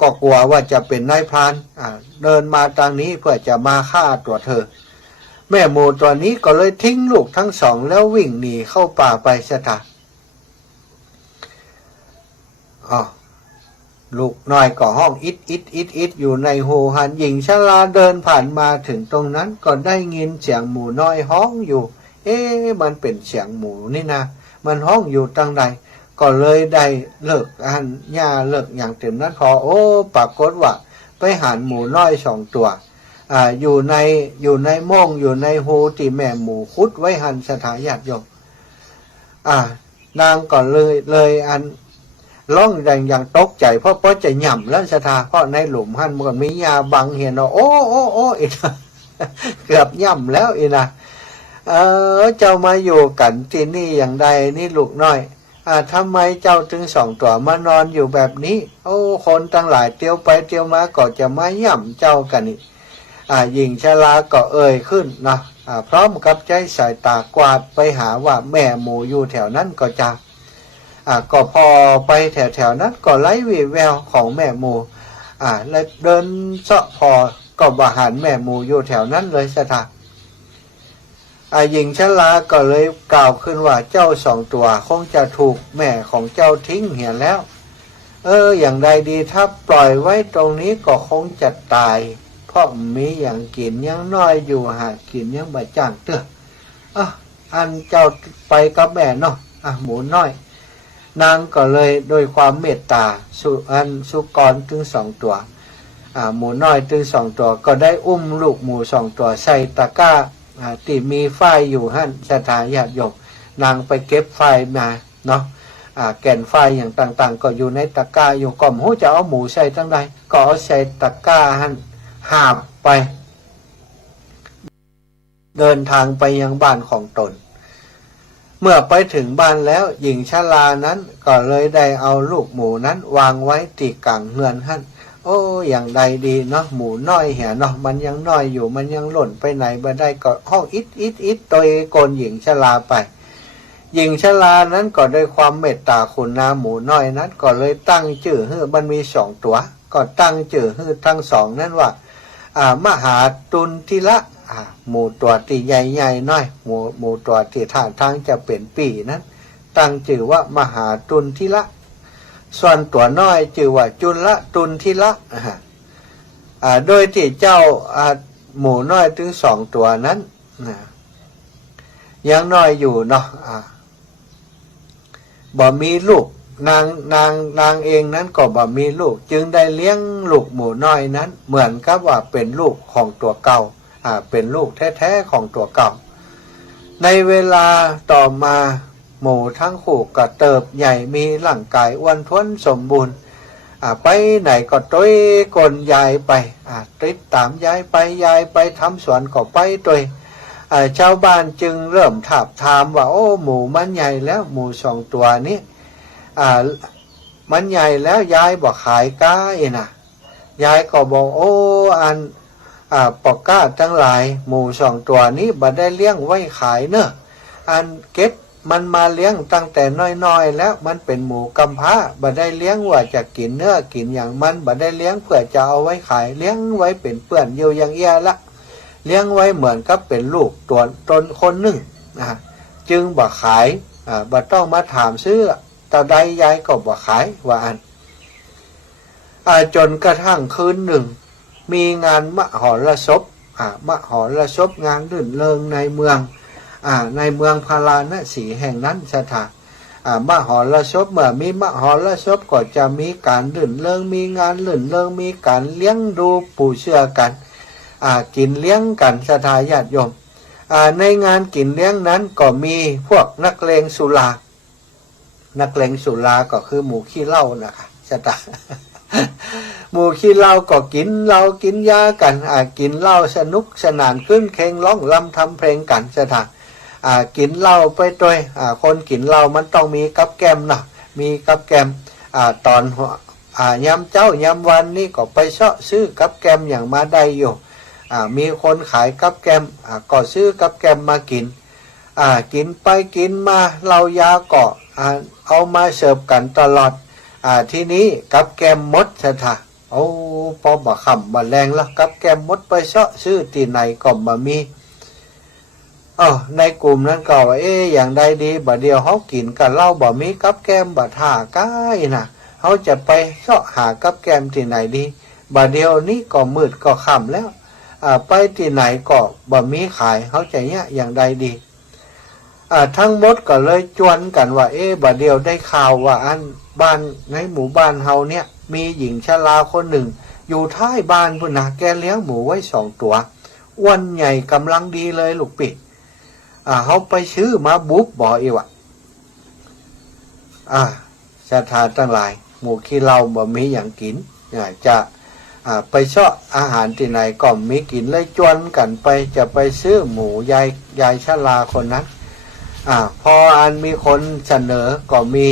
ก็กลัวว่าจะเป็นนายพรานเดินมาทางนี้เพื่อจะมาฆ่าตัวเธอแม่หมูตัวนี้ก็เลยทิ้งลูกทั้งสองแล้ววิ่งหนีเข้าป่าไปซะลูกน้อยก็ห้องอิดอยู่ในหูหันหญิงชราเดินผ่านมาถึงตรงนั้นก็ได้ยินเสียงหมูน้อยห้องอยู่มันเป็นเสียงหมูนี่นะมันห้องอยู่ทางใดก็เลยได้เลิกหญ้าเลิกอย่างเต็มนั้นพอปรากฏว่าไปหันหมูน้อย2 ตัวอยู่ในม่องอยู่ในหูที่แม่หมูคุดไว้หันสถาญาติโยมนางก็เลยร้องแรงอย่างตกใจเพราะจะหย่ำแล้วสถาเพราะในหลุมหันมันมียาบังเห็นโอ้อีกเกือบย่ำแล้วอีนะเจ้ามาอยู่กันที่นี่อย่างใดนี่ลูกน้อยทำไมเจ้าถึง2 ตัวมานอนอยู่แบบนี้คนทั้งหลายเที่ยวไปเที่ยวมาก็จะมาย่ำเจ้ากันนี่หญิงชราก็เอ่ยขึ้นนะพร้อมกับใจสายตากวาดไปหาว่าแม่หมูอยู่แถวนั้นก็จะก็พอไปแถวนั้นก็ไล่วีแววของแม่หมูและเดินเสาะพอก็บาหันแม่หมูอยู่แถวนั้นเลยสถาหญิงชราก็เลยกล่าวขึ้นว่าเจ้า2 ตัวคงจะถูกแม่ของเจ้าทิ้งเหียแล้วอย่างใดดีถ้าปล่อยไว้ตรงนี้ก็คงจะตายเพราะมีอย่างกินยังน้อยอยู่หากินยังบาจ้างเตื้ออันเจ้าไปกับแม่เนาะหมูน้อยนางก็เลยโดยความเมตตาสุกรถึง2 ตัวหมูน้อยถึง2 ตัวก็ได้อุ้มลูกหมู2 ตัวใส่ตะกร้าที่มีฝ้ายอยู่หั่นสถาญาติโยมนางไปเก็บฝ้ายมาเนาะแก่นฝ้ายอย่างต่างๆก็อยู่ในตะกร้าอยู่ก่อมหูจะเอาหมูใส่ทั้งใดก็เอาใส่ตะกร้าหั่นหาบไปเดินทางไปยังบ้านของตนเมื่อไปถึงบ้านแล้วหญิงชรานั้นก็เลยได้เอาลูกหมูนั้นวางไว้ที่กลางเฮือนหั่นอย่างใดดีเนาะหมูน้อยเหี่ยเนาะมันยังน้อยอยู่มันยังหล่นไปไหนบ่ได้ก็ห้องอิดตัวโกนหญิงชราไปหญิงชรานั้นก็ด้วยความเมตตาคุณนาหมูน้อยนั้นก็เลยตั้งชื่อมันมี2 ตัวก็ตั้งชื่อทั้ง2นั้นว่ามหาตุลทิละหมูตัวที่ใหญ่ๆน้อยหมูตัวที่ท่าทางจะเป็นปีนั้นตั้งชื่อว่ามหาตุลทิละส่วนตัวน้อยชื่อว่าจุลตุลทิละโดยที่เจ้าหมูน้อยถึง2 ตัวนั้นยังน้อยอยู่เนาะบ่มีลูกนางเองนั้นก็บ่มีลูกจึงได้เลี้ยงลูกหมูน้อยนั้นเหมือนกับว่าเป็นลูกของตัวเก่าเป็นลูกแท้ๆของตัวเก่าในเวลาต่อมาหมูทั้งคู่ก็เติบใหญ่มีร่างกายอ้วนท้วนสมบูรณ์ไปไหนก็ต้อยกลยายไปติดตามยายไปทำสวนก็ไปตัวชาวบ้านจึงเริ่มถามถามว่าหมูมันใหญ่แล้วหมู2 ตัวนี้มันใหญ่แล้วยายบอกขายก้านะยายก็บอกปอกก้าทั้งหลายหมู2 ตัวนี้บ่ได้เลี้ยงไว้ขายเนอะเก็บมันมาเลี้ยงตั้งแต่น้อยๆแล้วมันเป็นหมูกำพร้าบ่ได้เลี้ยงว่าจะกินเนื้อกินอย่างมันบ่ได้เลี้ยงเพื่อจะเอาไว้ขายเลี้ยงไว้เป็นเปื่อนอยู่อย่างเอี้ยละเลี้ยงไว้เหมือนกับเป็นลูกตัวตนคนหนึ่งจึงบ่ขายบ่ต้องมาถามซื้อตาใดยายก็บ่ขายว่าจนกระทั่งคืนหนึ่งมีงานมหรสพมหรสพงานรื่นเริงในเมืองพาราณสีแห่งนั้นสถานมหรสพเมื่อมีมหรสพก็จะมีการรื่นเริงมีงานรื่นเริงมีการเลี้ยงดูปูเชื่อกันกินเลี้ยงกันสถาญาติโยมในงานกินเลี้ยงนั้นก็มีพวกนักเลงสุราก็คือหมูขี้เหล้านะคะสถาหมู่ขี้เหล้าก็กินเหล้ากินยากันกินเหล้าสนุกสนานขึ้นเพลงร้องรำทำเพลงกันสถานกินเหล้าไปด้วยคนกินเหล้ามันต้องมีกับแกมนะมีกับแกมตอนยามเจ้ายามวันนี่ก็ไปเสาะซื้อกับแกมอย่างมาได้อยู่มีคนขายกับแกมก็ซื้อกับแกมมากินกินไปกินมาเหล้ายาก็เอามาเสิร์ฟกันตลอดทีนี้กับแกมมดสถา เอาพอบะขำบะแรงละกับแกมมดไปเชาะซื้อที่ไหนก็บ่มีในกลุ่มนั้นก็ว่าอย่างใดดีบ่เดียวเขากินกันเหล้าบ่มีกับแกมบ่ท่าก้ายนะเขาจะไปเสาะหากับแกมที่ไหนดีบ่เดียวนี้ก็มืดก็ค่ำแล้วไปที่ไหนก็บ่มีขายเขาจะเนี่ยอย่างใดดีทั้งหมดก็เลยจวนกันว่าบ่เดียวได้ข่าวว่าอันบ้านในหมู่บ้านเฮาเนี่ยมีหญิงชราคนหนึ่งอยู่ท้ายบ้านพุ่นนะแกเลี้ยงหมูไว้2 ตัวอ้วนใหญ่กำลังดีเลยลูกปิดเขาไปซื้อมาบุ๊บบ่อีวะสถานตั้งหลายหมูขี้เหล้าบ่มีอย่างกินจะไปเชาะอาหารที่ไหนก็มีกินเลยจวนกันไปจะไปซื้อหมูยายชราคนนั้นพอมีคนเสนอก็มี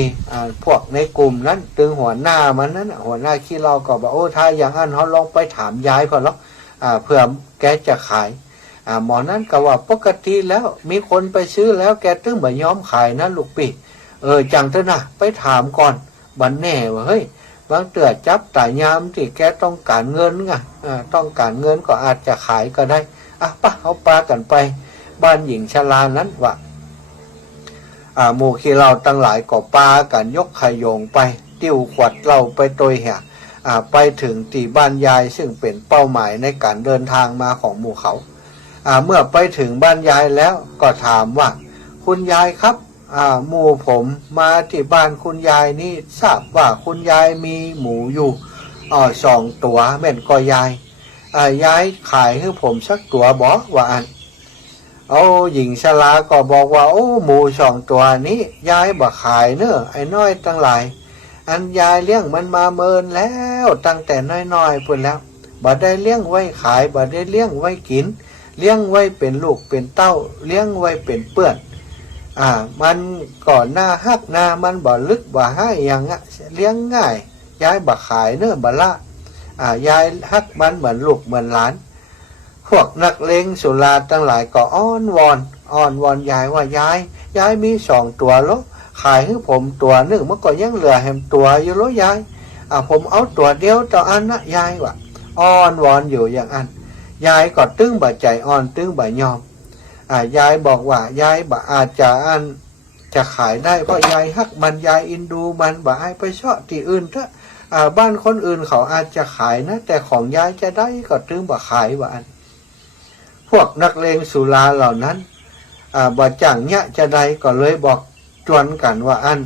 พวกในกลุ่มนั้นตึงหัวหน้ามันนั้นหัวหน้าขี้เหล้าก็บอกถ้าอย่างนั้นเขาลองไปถามยายพอแล้วเพื่อแกจะขายหมอนั้นก็ว่าปกติแล้วมีคนไปซื้อแล้วแกตึงบ่ยอมขายนะลูกปีจังเถอะนะไปถามก่อนบันแน่ว่าเฮ้ยบางเตือจับแต่ยามที่แกต้องการเงินไงต้องการเงินก็อาจจะขายก็ได้ปะเอาปลากันไปบ้านหญิงชรานั้นว่าหมู่ขี้เราตั้งหลายก็ปากันยกขยงไปติ้วขวดเราไปตัวเหี่ยไปถึงที่บ้านยายซึ่งเป็นเป้าหมายในการเดินทางมาของหมู่เขาเมื่อไปถึงบ้านยายแล้วก็ถามว่าคุณยายครับหมู่ผมมาที่บ้านคุณยายนี่ทราบว่าคุณยายมีหมูอยู่2 ตัวแม่นก็ยายขายให้ผมสักตัวบอกว่าอันหญิงชราก็บอกว่าหมู2 ตัวนี้ยายบ่ขายเนอะไอ้น้อยตั้งหลายอันยายเลี้ยงมันมาเมินแล้วตั้งแต่น้อยๆพุ่นแล้วบ่ได้เลี้ยงไว้ขายบ่ได้เลี้ยงไว้กินเลี้ยงไว้เป็นลูกเป็นเต้าเลี้ยงไว้เป็นเปื้อนมันก่อนหน้าฮักหน้ามันบ่ลึกบ่ให้อย่างเลี้ยงง่ายยายบ่ขายเนื้อบ่ละยายฮักมันเหมือนลูกเหมือนหลานพวกนักเลงสุราทั้งหลายก็อ้อนวอนยายว่ายายมี2 ตัวแล้วขายให้ผมตัวหนึ่งมันก็ยังเหลือแหมตัวอยู่แล้วยายผมเอาตัวเดียวต่ออันนะยายว่ะอ้อนวอนอยู่อย่างอันยายก็ตึ้งบ่ใจอ่อนตึ้งบ่ยอมยายบอกว่ายายบ่อาจจะขายได้เพราะยายฮักมันยายอินดูมันบ่ให้ไปเชาะที่อื่นเถอะบ้านคนอื่นเขาอาจจะขายนะแต่ของยายจะได้ก็ตึ้งบ่ขายว่าอันพวกนักเลงสุราเหล่านั้นบ่จังเนี่ยจะได้ก็เลยบอกจวนกันว่าอัน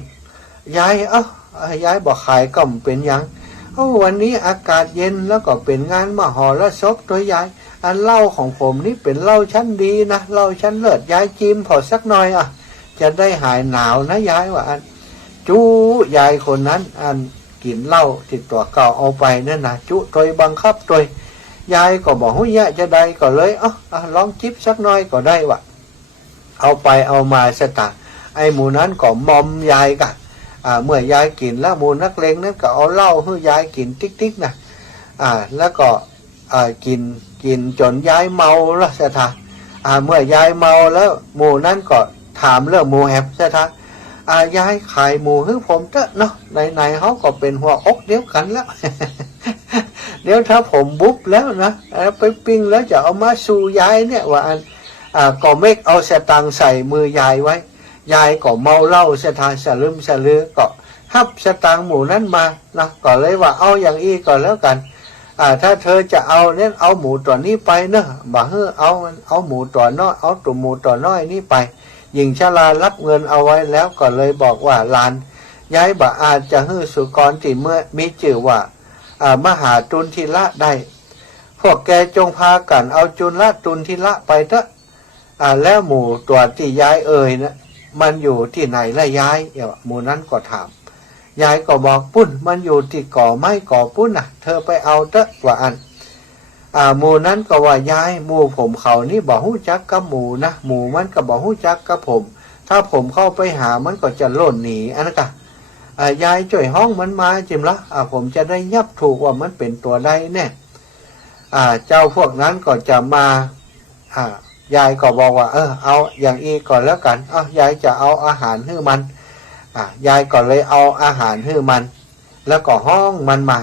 ยายยายบ่ขายก็เป็นยังวันนี้อากาศเย็นแล้วก็เป็นงานมหรสพตัวยายอันเหล้าของผมนี่เป็นเหล้าชั้นดีนะเหล้าชั้นเลิศยายจิ้มพอสักหน่อยจะได้หายหนาวนะยายว่าอันจู้ยายคนนั้นอันกินเหล้าติดตัวเก่าเอาไปนั่นนะจุตัวบังคับตัวยายก็บอกหุ้ยยะจะได้ก็เลยลองจิบสักหน่อยก็ได้วะเอาไปเอามาสตาไอ้หมูนั้นก็มอมยายกันเมื่อยายกินแล้วหมูนักเลงนั้นก็เอาเหล้าให้ยายกินติ๊กๆนะแล้วก็กินจนยายเมาแล้วสถานเมื่อยายเมาแล้วหมูนั้นก็ถามเรื่องหมูแอบสถานยายขายหมูให้ผมเถอะเนาะไหนเขาก็เป็นหัวอกเดียวกันแล้ว เดี๋ยวถ้าผมบุ๊บแล้วนะไปปิ้งแล้วจะเอามาสู่ยายเนี่ยว่าก็ไม่เอาสตังใส่มือยายไว้ยายก็เมาเหล้าสถานสลืมสลือก็ฮับสตังหมูนั้นมานะก็เลยว่าเอาอย่างอีก่อนแล้วกันถ้าเธอจะเอาเนี่ยเอาหมูตัวนี้ไปเนอะบ่เอาหมูตัวน้อยเอาตัวหมูตัวน้อยนี่ไปหญิงชรารับเงินเอาไว้แล้วก็เลยบอกว่าหลานยายบ่อาจจะฮื้อสุกรที่เมื่อมีชื่อว่ามหาจุนทิละได้พวกแกจงพากันเอาจุนละจุนทิละไปเถอะแล้วหมูตัวที่ยายนะมันอยู่ที่ไหนละยายหมูนั้นก็ถามยายก็บอกปุ้นมันอยู่ที่ก่อไม้ก่อปุ้นเธอไปเอาเถอะว่าอันหมูนั้นก็ว่ายายหมูผมเขานี่บอกหู้จักกับหมูนะหมูมันก็บอกหู้จักกับผมถ้าผมเข้าไปหามันก็จะหล่นหนีอันนั้นก็ยายจ่วยห้องมันมาจิมละผมจะได้ยับถูกว่ามันเป็นตัวใดแน่เจ้าพวกนั้นก็จะมายายก็บอกว่าเอาอย่างอีก่อนแล้วกันยายจะเอาอาหารให้มันยายก็เลยเอาอาหารให้มันแล้วก็ห้องมันมา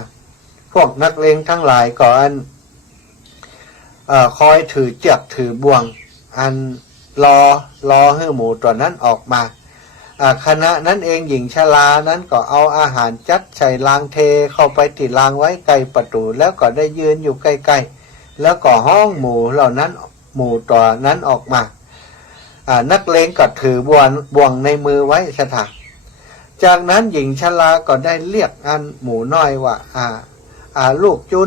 พวกนักเลงทั้งหลายก็อันคอยถือเจือกถือบ่วงอันรอให้หมูตัวนั้นออกมาขณะนั้นเองหญิงชรานั้นก็เอาอาหารจัดใส่รางเทเข้าไปติดรางไว้ไกลประตูแล้วก็ได้ยืนอยู่ใกล้ๆแล้วก็ห้องหมูเหล่านั้นหมูตัวนั้นออกมานักเลงก็ถือบ่วงในมือไว้สถานจากนั้นหญิงชราก็ได้เรียกอันหมูน้อยว่าลูกจุ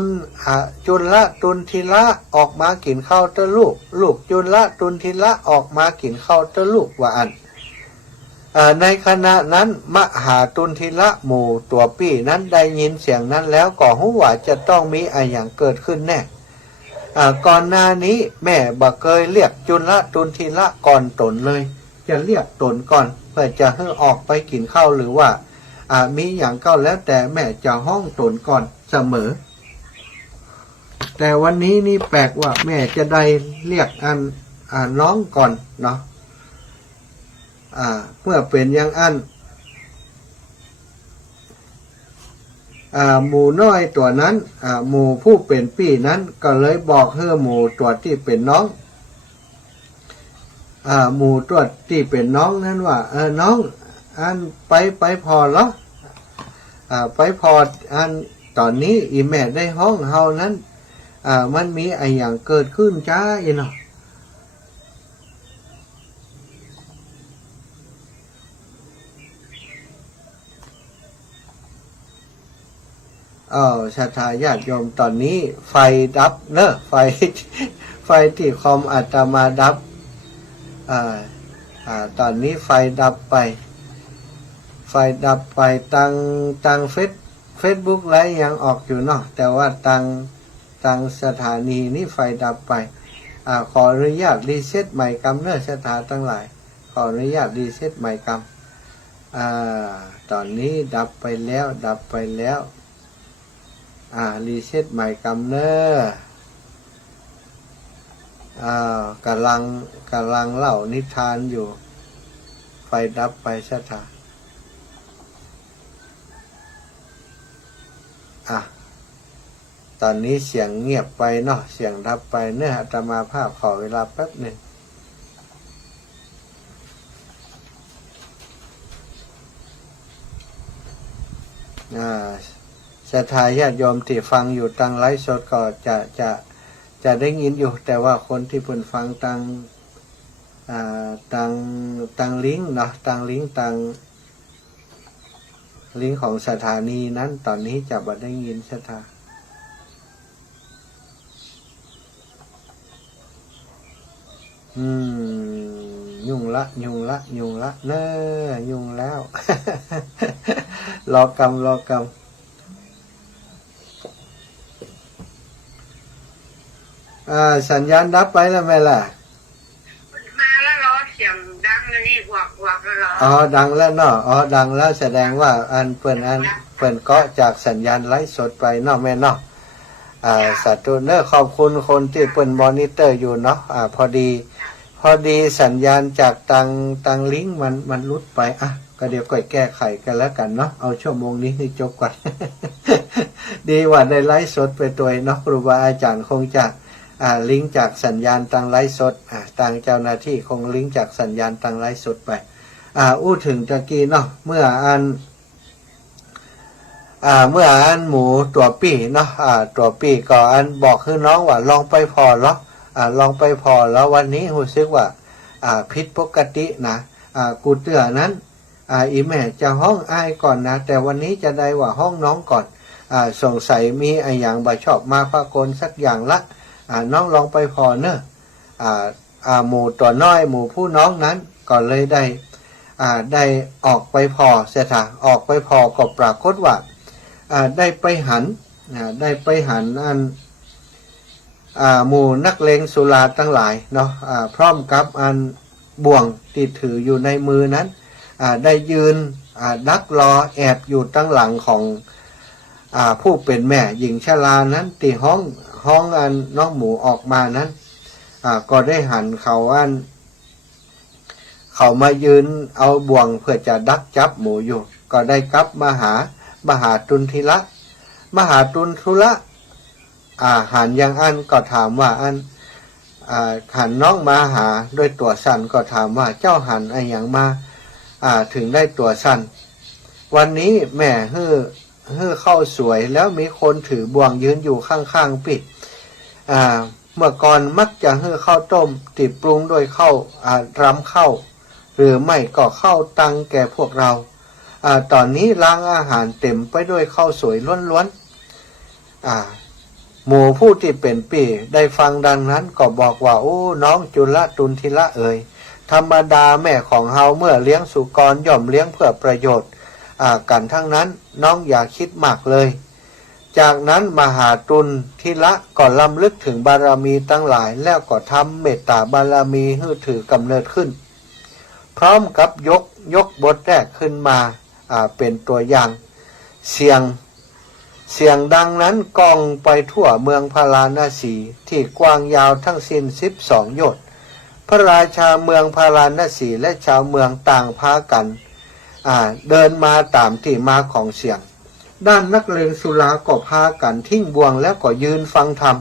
นละตุนทีละออกมากินข้าวเตอลูกจุนละตุนทีละออกมากินข้าวเตอลูกว่าอันในขณะนั้นมหาตุนทีละหมู่ตัวปี้นั้นได้ยินเสียงนั้นแล้วก็หูว่าจะต้องมีอะไรอย่างเกิดขึ้นแน่ก่อนหน้านี้แม่บ่เคยเรียกจุนละตุนทีละก่อนตนเลยจะเรียกตนก่อนเพื่อจะให้ออกไปกินข้าวหรือว่ามีอย่างก็แล้วแต่แม่จะห้องตนก่อนเสมอแต่วันนี้นี่แปลกว่าแม่จะได้เรียกน้องก่อนเนาะเมื่อเป็นอย่างหมูน้อยตัวนั้นหมูผู้เป็นปี้นั้นก็เลยบอกให้หมูตัวที่เป็นน้องหมูตัวที่เป็นน้องนั้นว่าน้องไปพอแล้วไปพอตอนนี้อีแม่ได้ห้องเฮานั้นมันมีอะไรอย่างเกิดขึ้นจ้าอีเนาะศรัทธาญาติโยมตอนนี้ไฟดับเนอะไฟที่คอมอาตมาดับตอนนี้ไฟดับไปตังเฟซบุ๊กไลฟ์ยังออกอยู่เนาะแต่ว่าตังสถานีนี้ไฟดับไปขออนุญาตรีเซ็ตใหม่กรรมเนอะศรัทธาทั้งหลายขออนุญาตรีเซ็ตใหม่กรรมตอนนี้ดับไปแล้วรีเซ็ตใหม่กำเนอกำลังเล่านิทานอยู่ไฟดับไปซะท่าตอนนี้เสียงเงียบไปเนาะเสียงดับไปเนื้ออาตมาภาพขอเวลาแป๊บหนึ่งศรัทธาญาติโยมที่ฟังอยู่ตังไลฟ์สดก็จะได้ยินอยู่แต่ว่าคนที่เพิ่นฟังตังลิงก์เนาะตังลิงก์ของสถานีนั้นตอนนี้จะบ่ได้ยินศรัทธายุ่งละเนอะยุ่งแล้ว รอกรรมสัญญาณดับไปแล้วไหมล่ะมาแล้วเหรอเสียงดังเลยนี่หวักแล้วเหรอดังแล้วเนาะดังแล้วแสดงว่าเปิ่นเกาะจากสัญญาณไลฟ์สดไปเนาะแม่เนาะสาธุเนอะขอบคุณคนที่เปิ่นมอนิเตอร์อยู่เนาะพอดีสัญญาณจากตังลิงก์มันหลุดไปก็เดี๋ยวก่อยแก้ไขกันแล้วกันเนาะเอาชั่วโมงนี้ให้จบก่อน ดีว่าได้ไลฟ์สดไปตัวเนาะครูบาอาจารย์คงจะลิงก์จากสัญญาณทางไลฟ์สดทางเจ้าหน้าที่คงลิงก์จากสัญญาณทางไลฟ์สดไปถึงตะกี้เนาะเมื่อหมูตัวปี้เนาะตัวปี้ก็บอกคือน้องว่าลองไปพอแล้วลองไปพอแล้ววันนี้รู้สึกว่าผิดปกตินะกูเตือนั้นอีแม่จะห้องอ้ายก่อนนะแต่วันนี้จะได้ว่าห้องน้องก่อนสงสัยมีไอ้อย่างบ่ชอบมาพากลสักอย่างละน้องลองไปพอเนอะหมูตัวน้อยหมูผู้น้องนั้นก็เลยได้ออกไปพอเสียท่าออกไปพอก็ปรากฏว่าได้ไปหันหมู่นักเลงสุราทั้งหลายเนาะพร้อมกับบ่วงที่ถืออยู่ในมือนั้นได้ยืนดักรอแอบอยู่ตั้งหลังของผู้เป็นแม่หญิงชรานั้นตีห้องน้องหมูออกมานั้นก็ได้หันเขามายืนเอาบ่วงเพื่อจะดักจับหมูอยู่ก็ได้กลับมาหาตุนทีละ มหาตุลทุละหันยังอันก็ถามว่าอันหันน้องมาหาโดยตัวสันก็ถามว่าเจ้าหันอย่างมาถึงได้ตัวสันวันนี้แม่ฮื้อเข้าสวยแล้วมีคนถือบ่วงยืนอยู่ข้างๆปิดเมื่อก่อนมักจะฮื้อข้าวต้มติดปรุงโดยข้าวรำข้าวหรือไม่ก็ข้าวตังแก่พวกเราตอนนี้ล้างอาหารเต็มไปด้วยข้าวสวยล้วนๆหมู่ผู้ที่เป็นปี่ได้ฟังดังนั้นก็บอกว่าโอ้น้องจุลตุนทิละเอ๋ยธรรมดาแม่ของเฮาเมื่อเลี้ยงสุกรย่อมเลี้ยงเพื่อประโยชน์กันทั้งนั้นน้องอย่าคิดมากเลยจากนั้นมหาตุลทิละก็ลำลึกถึงบารมีตั้งหลายแล้วก็ทำเมตตาบารมีให้ถือกำเนิดขึ้นพร้อมกับยกบทแรกขึ้นมาเป็นตัวอย่างเสียงดังนั้นก้องไปทั่วเมืองพาราณสีที่กว้างยาวทั้งสิ้น12 โยชน์พระราชาเมืองพาราณสีและชาวเมืองต่างพากันเดินมาตามที่มาของเสียงด้านนักเลงสุราก็พากันทิ้งบ่วงแล้วก็ยืนฟังธรรม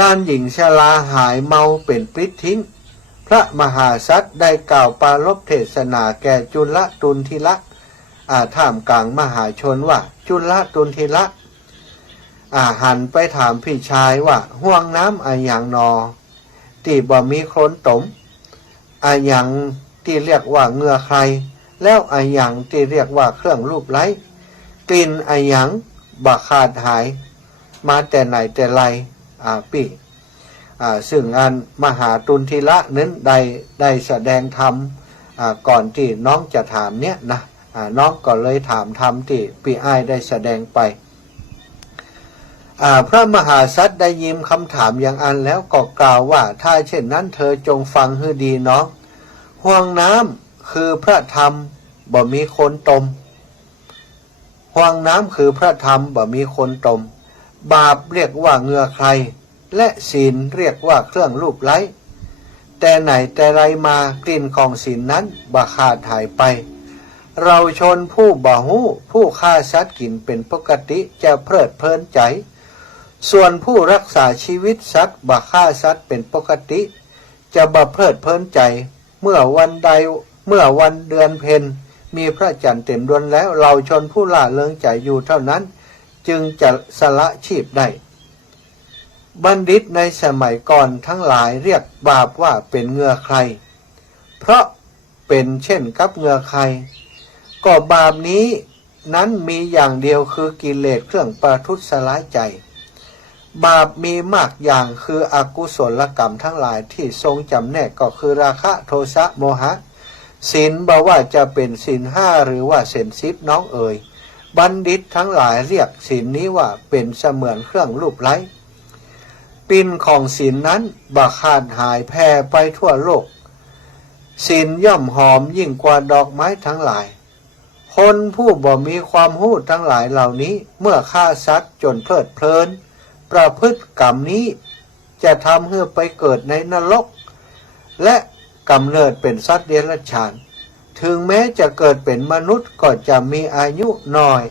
ด้านหญิงชราหายเมาเป็นปริดทิ้งพระมหาสัตว์ได้กล่าวปรารภเทศนาแก่จุลตุนทิละท่ามกลางมหาชนว่าจุลตุนทิละหันไปถามพี่ชายว่าห่วงน้ำอย่างนอที่บ่มีโคลนตมอย่างที่เรียกว่าเหงื่อใครแล้วอย่างที่เรียกว่าเครื่องรูปไล้กลิ่นอย่างบ่ขาดหายมาแต่ไหนแต่ไรปี่ซึ่งอันมหาตุนทิละนั้นได้แสดงธรรมก่อนที่น้องจะถามเนี่ยนะน้องก็เลยถามธรรมที่พี่อ้ายได้แสดงไปพระมหาสัตว์ได้ยินคำถามอย่างอันแล้วก็กล่าวว่าถ้าเช่นนั้นเธอจงฟังให้ดีน้องห่วงน้ำคือพระธรรมบ่มีคนตมห่วงน้ำคือพระธรรมบ่มีคนตมบาปเรียกว่าเหงื่อใครและศีลเรียกว่าเครื่องรูปไล้แต่ไหนแต่ไรมากลิ่นของศีลนั้นบ่ขาดหายไปเราชนผู้บ่หูผู้ฆ่าสัตว์กินเป็นปกติจะเพลิดเพลินใจส่วนผู้รักษาชีวิตสัตว์บ่ฆ่าสัตว์เป็นปกติจะบ่เพลิดเพลินใจเมื่อวันเดือนเพ็ญมีพระจันทร์เต็มดวงแล้วเราชนผู้ละเลิงใจอยู่เท่านั้นจึงจะสละชีพได้บัณฑิตในสมัยก่อนทั้งหลายเรียกบาปว่าเป็นเหงื่อใครเพราะเป็นเช่นกับเหงื่อใครก็บาปนี้นั้นมีอย่างเดียวคือกิเลสเครื่องประทุษร้ายใจบาปมีมากอย่างคืออกุศลกรรมทั้งหลายที่ทรงจำแนกก็คือราคะโทสะโมหะศีลบ่ว่าจะเป็นศีล5หรือว่าศีล10น้องเอ๋ยบัณฑิตทั้งหลายเรียกศีลนี้ว่าเป็นเสมือนเครื่องรูปไล้ปิ่นของศีลนั้นบ่ขาดหายแผ่ไปทั่วโลกศีลย่อมหอมยิ่งกว่าดอกไม้ทั้งหลายคนผู้บ่มีความรู้ทั้งหลายเหล่านี้เมื่อฆ่าสัตว์จนเพลิดเพลินประพฤติกรรมนี้จะทำให้ไปเกิดในนรกและกำเนิดเป็นสัตว์เดรัจฉานถึงแม้จะเกิดเป็นมนุษย์ก็จะมีอายุน้อย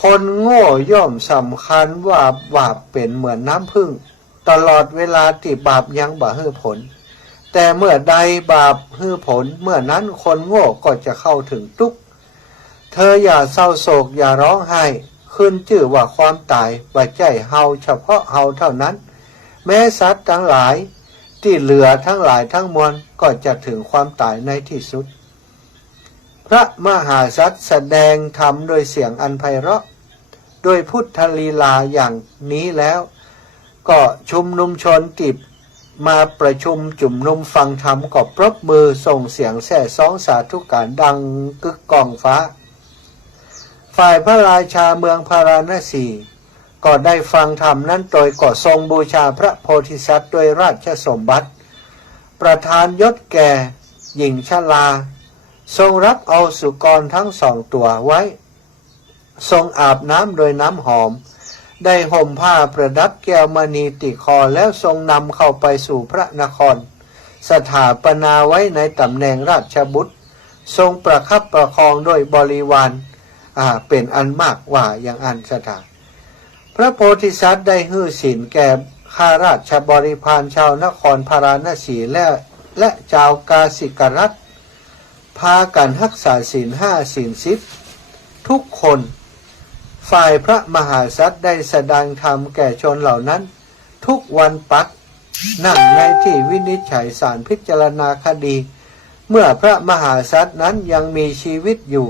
คนโง่ย่อมสำคัญว่าบาปเป็นเหมือนน้ำผึ้งตลอดเวลาที่บาปยังบ่ให้ผลแต่เมื่อใดบาปให้ผลเมื่อนั้นคนโง่ก็จะเข้าถึงทุกข์เธออย่าเศร้าโศกอย่าร้องไห้ขึ้นชื่อว่าความตายบ่ใช่เฮาเฉพาะเฮาเท่านั้นแม้สัตว์ทั้งหลายที่เหลือทั้งหลายทั้งมวลก็จะถึงความตายในที่สุดพระมหาสัตว์แสดงธรรมโดยเสียงอันไพเราะโดยพุทธลีลาอย่างนี้แล้วก็ชุมนุมชนติบมาประชุมจุ่มนุมฟังธรรมก็ปรบมือส่งเสียงแส่ซ้องสาธุการดังกึกก้องฟ้าฝ่ายพระราชาเมืองพาราณสีก็ได้ฟังธรรมนั้นโดยก็ทรงบูชาพระโพธิสัตว์โดยราชสมบัติประทานยศแก่หญิงชราทรงรับเอาสุกรทั้ง2 ตัวไว้ทรงอาบน้ำโดยน้ำหอมได้ห่มผ้าประดับแก้วมณีติคอแล้วทรงนำเข้าไปสู่พระนครสถาปนาไว้ในตำแหน่งราชบุตรทรงประคับประคองด้วยบริวาร เป็นอันมากว่าอย่างอันสถานพระโพธิสัตว์ได้ฮื้อศีลแก่ข้าราชบริพารชาวนครพาราณสีและชาวกาสิกรัฐพากันรักษาศีล5ศีล10ทุกคนฝ่ายพระมหากษัตริย์ได้แสดงธรรมแก่ชนเหล่านั้นทุกวันปักนั่งในที่วินิจฉัยศาลพิจารณาคดีเมื่อพระมหากษัตริย์นั้นยังมีชีวิตอยู่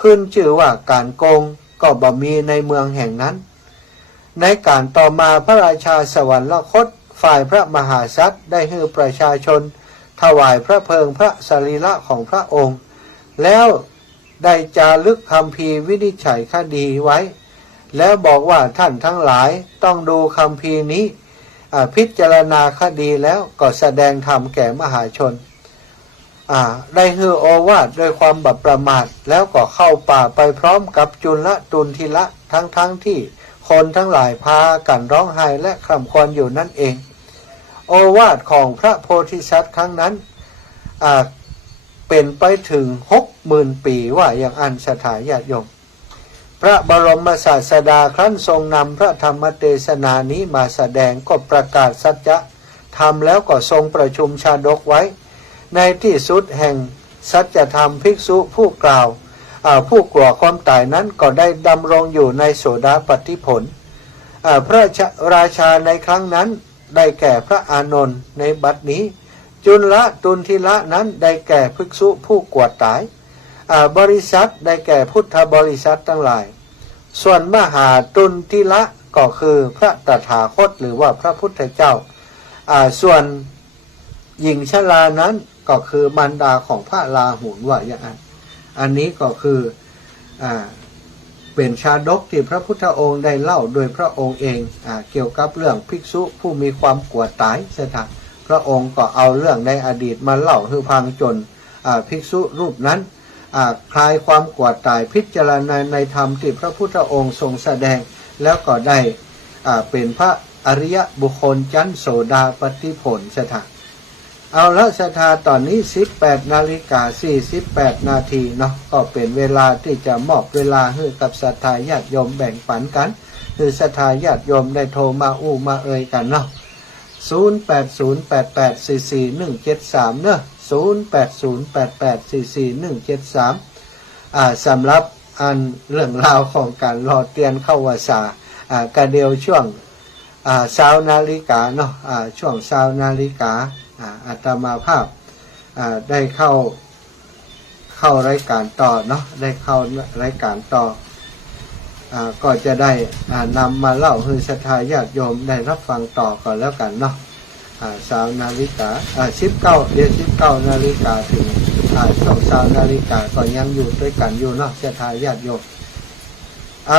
ขึ้นชื่อว่าการโกงก็บ่มีในเมืองแห่งนั้นในการต่อมาพระราชาสวรรคตฝ่ายพระมหากษัตริย์ได้ให้ประชาชนถวายพระเพลิงพระสรีระของพระองค์แล้วได้จารึกคัมภีร์วินิจฉัยคดีไว้แล้วบอกว่าท่านทั้งหลายต้องดูคัมภีร์นี้พิจารณาคดีแล้วก็แสดงธรรมแก่มหาชนได้ฮือโอวาทด้วยความบัพประมาทแล้วก็เข้าป่าไปพร้อมกับจุลตุนทิละทั้งที่คนทั้งหลายพากันร้องไห้และคร่ำครวญอยู่นั่นเองโอวาทของพระโพธิสัตว์ครั้งนั้นเป็นไปถึง 60,000 ปีว่าอย่างอันสถาญาติโยมพระบรมศาสดาครั้นทรงนำพระธรรมเทศนานี้มาแสดงก็ประกาศสัจธรรมแล้วก็ทรงประชุมชาดกไว้ในที่สุดแห่งสัจธรรมภิกษุผู้กล่าวผู้กลัวความตายนั้นก็ได้ดำรงอยู่ในโสดาปัตติผลพระราชาในครั้งนั้นได้แก่พระอานนท์ในบัดนี้จุลตุนทิละนั้นได้แก่ภิกษุผู้กลัวตายบริษัทได้แก่พุทธบริษัททั้งหลายส่วนมหาตุนทิละก็คือพระตถาคตหรือว่าพระพุทธเจ้าส่วนหญิงชรานั้นก็คือมารดาของพระราหุลว่าอย่างนั้นอันนี้ก็คือเป็นชาดกที่พระพุทธองค์ได้เล่าโดยพระองค์เองเกี่ยวกับเรื่องภิกษุผู้มีความกลัวตายสถานพระองค์ก็เอาเรื่องในอดีตมาเล่าให้ฟังจนภิกษุรูปนั้นคลายความกลัวตายพิจารณาในธรรมที่พระพุทธองค์ทรงแสดงแล้วก็ได้เป็นพระอริยบุคคลชั้นโสดาปัตติผลสถานเอาละศรัทธาตอนนี้ 18:48 นาทีเนาะก็เป็นเวลาที่จะมอบเวลาให้กับศรัทธาญาติโยมแบ่งปันกันคือศรัทธาญาติโยมได้โทรมามาเอ่ยกันเนาะ0808844173เนอะ0808844173สำหรับอันเรื่องราวของการรอเตียนเข้าวสากระเดียวช่วง20 นาฬิกาเนาะช่วง20 นาฬิกาอาตมาภาพได้เข้ารายการต่อเนาะได้เข้ารายการต่อก็จะได้นำมาเล่าให้ศรัทธาญาติโยมได้รับฟังต่อก่อนแล้วกันเนาะ20 นาฬิกา19 นาฬิกาถึง20 นาฬิกาก็ยังอยู่ด้วยกันอยู่เนาะศรัทธาญาติโยม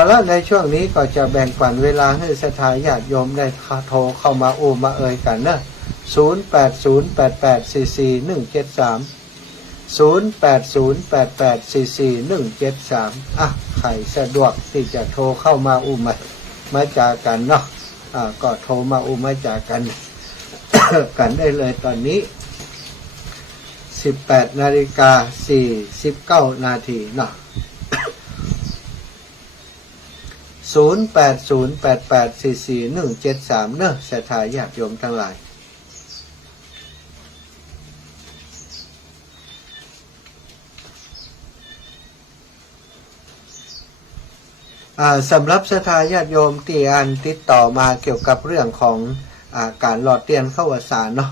แล้วในช่วงนี้ก็จะแบ่งปันเวลาให้ศรัทธาญาติโยมได้โทรเข้ามามาเอ่ยกันเนาะ0808844173 0808844173ใครสะดวกที่จะโทรเข้ามามาจากันเนาะก็โทรมามาจากัน กันได้เลยตอนนี้ 18:49 นาทีเนาะ 0808844173เนาะศรัทธาญาติโยมทั้งหลายสำหรับศรัทธาญาติโยมที่ติดต่อมาเกี่ยวกับเรื่องของการหลอดเตียนเข้าวสารเนาะ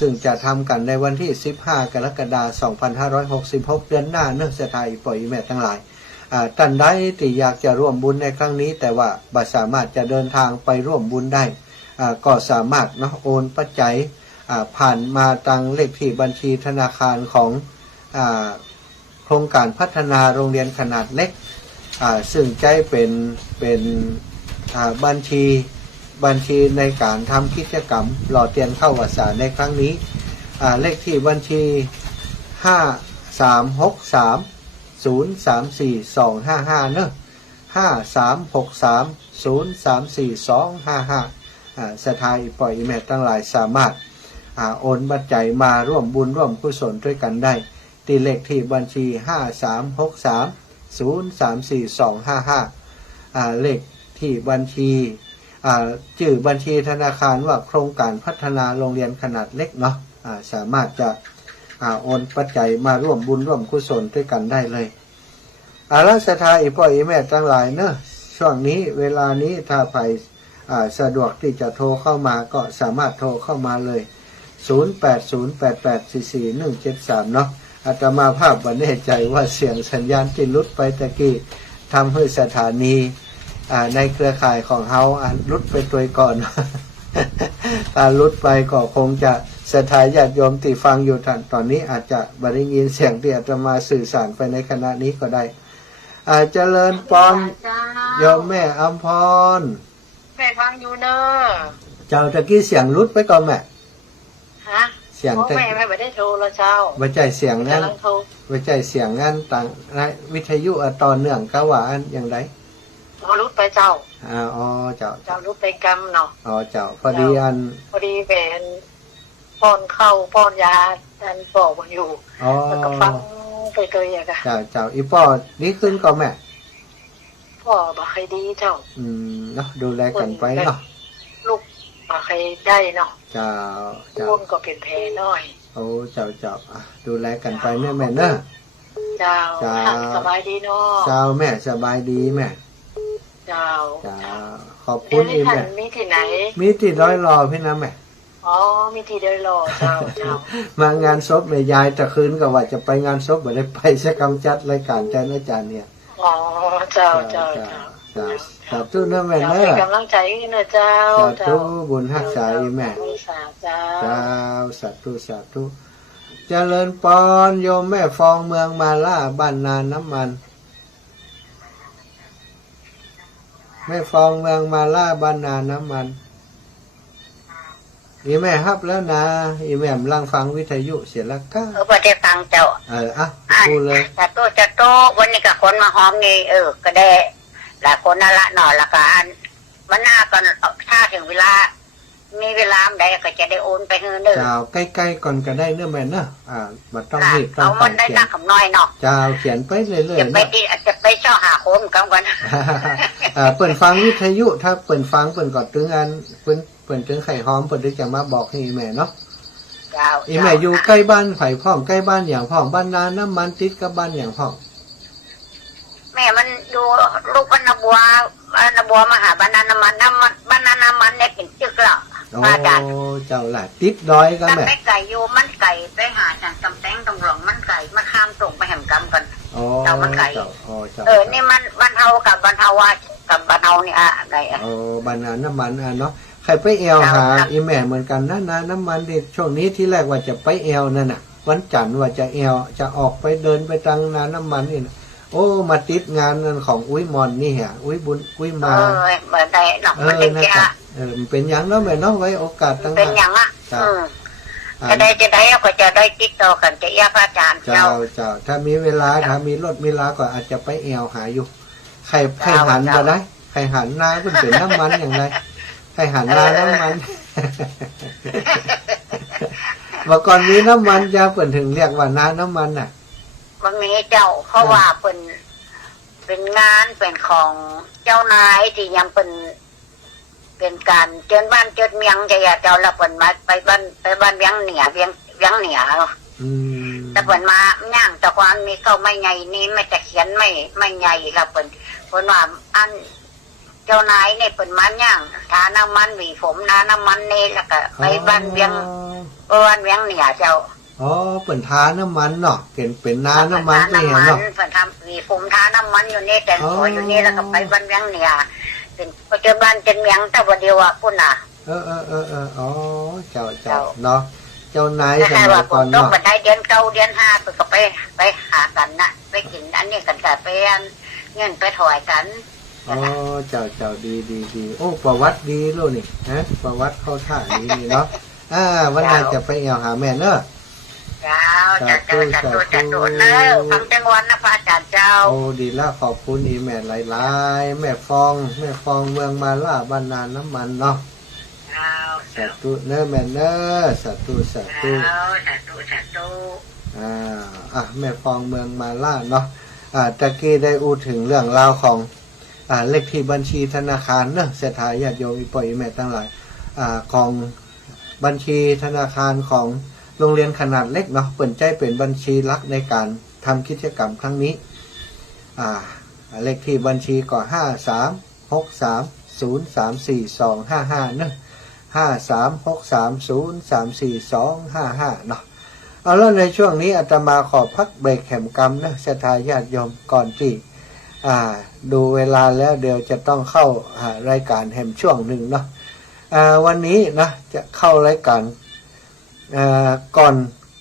ซึ่งจะทำกันในวันที่15 กรกฎาคม 2566 เดือนหน้าเนื่องศรัทธาปล่อยแม่ทั้งหลายท่านใดที่อยากจะร่วมบุญในครั้งนี้แต่ว่าบ่สามารถจะเดินทางไปร่วมบุญได้ก็สามารถนะโอนปัจจัยผ่านมาทางเลขที่บัญชีธนาคารของโครงการพัฒนาโรงเรียนขนาดเล็กซึ่งใจเป็นบัญชีในการทำกิจกรรมหล่อเตียนเข้าวสารในครั้งนี้เลขที่บัญชี5363034255เนอะ5363034255ศรัทธาปล่อยแม่ทั้งหลายสามารถโอนปัจจัยมาร่วมบุญร่วมกุศลด้วยกันได้ที่เลขที่บัญชี5363 034255เลขที่บัญชีชื่อบัญชีธนาคารว่าโครงการพัฒนาโรงเรียนขนาดเล็กเนาะสามารถจะโอนปัจจัยมาร่วมบุญร่วมกุศลด้วยกันได้เลยรักศรัทธาอีพ่ออีแม่ทั้งหลายเนอะช่วงนี้เวลานี้ถ้าใครสะดวกที่จะโทรเข้ามาก็สามารถโทรเข้ามาเลย0808844173เนาะอาตมาภาพบันแน่ใจว่าเสียงสัญญาณที่ลุดไปตะกี้ทำให้สถานีในเครือข่ายของเฮาลุดไปตัวก่อน การลุดไปก็คงจะศรัทธาญาติโยมที่ฟังอยู่ท่านตอนนี้อาจจะบริยินเสียงที่อาตมาสื่อสารไปในขณะนี้ก็ได้เจริญปอนโยมแม่อัมพรแม่ฟังอยู่เนอะเจ้าตะกี้เสียงลุดไปก่อนแม่ฮะเสียงแม่ไม่ได้โทรแล้วเจ้าไม่ใจเสียงงั้นไม่ใจเสียงงั้นต่างวิทยุตอนเนื่องกะว่าอันอย่างไรลุดไปเจ้าอ๋อเจ้าลุดไปกรรมเนาะเจ้าพอดีเป็นป้อนเข้าป้อนยาอันบอกมันอยู่แล้วก็ฟังไปเกยอะค่ะเจ้าอีป้อนี้ขึ้นก็แม่พ่อบอกใครดีเจ้าเนาะดูแลกันไปเนาะลูกบอกใครได้เนาะเจ้าร่วมก็เป็นแผลน้อยโอ้เจ้าดูแลกันไปแม่เนอะเจ้าสบายดีเนาะเจ้าแม่สบายดีแม่เจ้าขอบคุณอีแม่มีที่ไหนมีที่ร้อยรอพี่นะแม่มีที่ร้อยรอเจ้ามางานศพแม่ยายตะคืนก็ว่าจะไปงานศพบ่ได้ไปสักกำจัดรายการใจอาจารย์เนี่ยเจ้าสาธุนะแม่เนอะเป็นกำลังใจนะเจ้าสาธุบุญฮักษาอีแม่เจ้าสาธุเจริญปอนโยมแม่ฟองเมืองมาล่าบ้านนาน้ำมันแม่ฟองเมืองมาล่าบ้านนาน้ำมันอีแม่ฮับแล้วนะอีแม่กำลังฟังวิทยุเสียละก้าพอได้ฟังเจ้าพูดเลยจะโตวันนี้กับคนมาหอมนี่ก็ได้หลายคนนั่นละหน่อยละกันมันหน้าก่อนถ้าถึงเวลามีเวลาใดก็จะได้โอนไปเงินเด้อเจ้าใกล้ๆก่อนก็ได้เนื้อแม่เนอะบัดต้องรีบต้องมันได้นักคำน้อยเนาะเจ้าเขียนไปเรื่อยๆจะไปเช่าหาโคมกันก่อนเปิดฟังวิทยุถ้าเปิดฟังเปิดก่อนถึงอันเปิดถึงไข่หอมเปิดถึงจะมาบอกให้แม่เนาะอีแม่อยู่ใกล้บ้านไผ่พ่องใกล้บ้านอย่างพ่องบ้านนาน้ำมันติดกับบ้านอย่างพ่องแม่มันอยู่ลูกบ้านนาบัวมาหาบ้านนาน้ำมันบ้านนาน้ำมันเนี่ยเป็นจึกแล้วเจ้าหล่ะติดดอยกันแม่ไก่อยู่มันไก่ไปหาจากกำแพงตรงหลงมันไก่มาข้ามตรงไปแหมกำกันเจ้ามันไก่นี่มันบ้านเฮากับบ้านเฮาว่ากับบ้านเฮานี่อะไรบ้านนาน้ำมันเนาะใครไปแอลหาอีแม่เหมือนกันนะนาน้ำมันเด็ดช่วงนี้ที่แรกว่าจะไปแอลนั่นน่ะวันจันทร์ว่าจะแอลจะออกไปเดินไปทางนาน้ำมันนี่โอ้มาติดงานนั่นของอุ้ยมอนนี่ฮะอุ้ยบุญอุ้ยมาเหมือนได้หนักมันเป็นแก่มันเป็นอย่างแล้วแม่เนาะไว้โอกาสต่างๆเป็นอย่างจะได้ก็จะได้ติดต่อกันจะแยกพระอาจารย์เจ้าถ้ามีเวลาถ้ามีรถมีลาก็อาจจะไปแอลหาอยู่ใครหันมาได้ใครหันนาเป็นน้ำมันอย่างไรใครหันนาน้ำมันเมื่อก่อนมีน้ำมันจะเปิดถึงเรียกว่าน้ำมันน่ะมันมีเจ้าเพราะว่าเป็นงานเป็นของเจ้านายที่ยังเป็นการเจิญบ้านเจิญเมียงจะอย่าเจ้าละเปิ่นมาไปบ้านเวียงเหนือแต่เปิ่นมาย่างตะวันมีเข้าไม่ใหญ่นี่ไม่จะเขียนไม่ใหญ่ละเปิ่นว่าอันเจ้านายเนี่ยเปิ่นมาย่างทาน้ำมันหวีผมน้ำมันนี่แล้วก็ไปบ้านเวียงเหนือเจ้าเปิ่นทาน้ำมันเนาะเป็นน้ำมันที่เห็นเนาะเปิ่นทำหวีผมทาน้ำมันอยู่นี่แต่งตัวอยู่นี่แล้วก็ไปบ้านเวียงเหนือเป็นปัจจุบันเป็นเมียงแต่วันเดียวพุ่นเจ้าเนาะเจ้านายสมัยก่อนเนาะต้องบันไดเดือน9เดือน5ก็ไปหากันนะไปกินอันนี้กันแต่ไปเงินไปถอยกันเจ้าดีโอ้ประวัติดีลูกนี่ฮะประวัติเข้าท่านี่เนาะวันไหนจะไปแอวหาแม่เนอะจะโดนแล้วฟังจังหวัดนะพระอาจารย์เจ้าโอ้ดีละขอบคุณอีแม่หลายแม่ฟองเมืองมาล่าบ้านนาน้ำมันเนาะสาธุเนอะแม่เนอะสาธุแม่ฟองเมืองมาล่าเนาะ ตะกี้ได้อู้ถึงเรื่องราวของเลขที่บัญชีธนาคารเนอะเสถาญาติโยมอีปอยอีแม่ทั้งหลายของบัญชีธนาคารของโรงเรียนขนาดเล็กเนาะเปิดใจเป็นบัญชีหลักในการทำกิจกรรมครั้งนี้เลขที่บัญชีก็5363034255เนอะ5363034255เนาะเอาแล้วในช่วงนี้อาตมาขอพักเบรกแห่งกรรมนะเสถาญาติโยมก่อนที่ดูเวลาแล้วเดี๋ยวจะต้องเข้ารายการแห่งช่วงหนึ่งเนาะวันนี้นะจะเข้ารายการ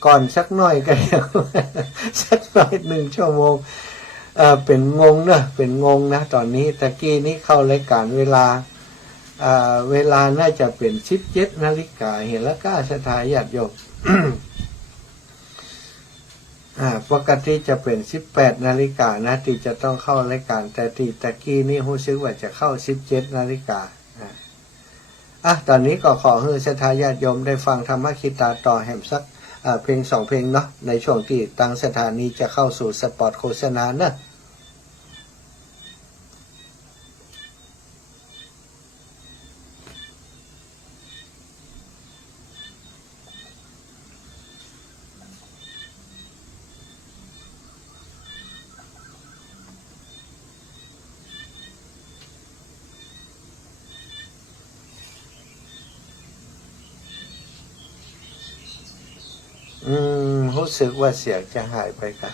ก่อนสักหน่อยกัน สักหน่อย1 ชั่วโมงเป็นงงนะเป็นงงนะตอนนี้ตะกี้นี้เข้ารายการเวลาน่าจะเป็น17 นาฬิกาเห็นแล้วก็สถาญาติโยม ปกติจะเป็น18 นาฬิกานะที่จะต้องเข้ารายการแต่ที่ตะกี้นี้รู้สึกว่าจะเข้า17 นาฬิกาตอนนี้ก็ขอให้ศรัทธาญาติโยมได้ฟังธรรมคิตาต่อแห่งสักเพลง2 เพลงเนาะในช่วงที่ตั้งสถานีจะเข้าสู่สปอตโฆษณานะรู้สึกว่าเสียงจะหายไปค่ะ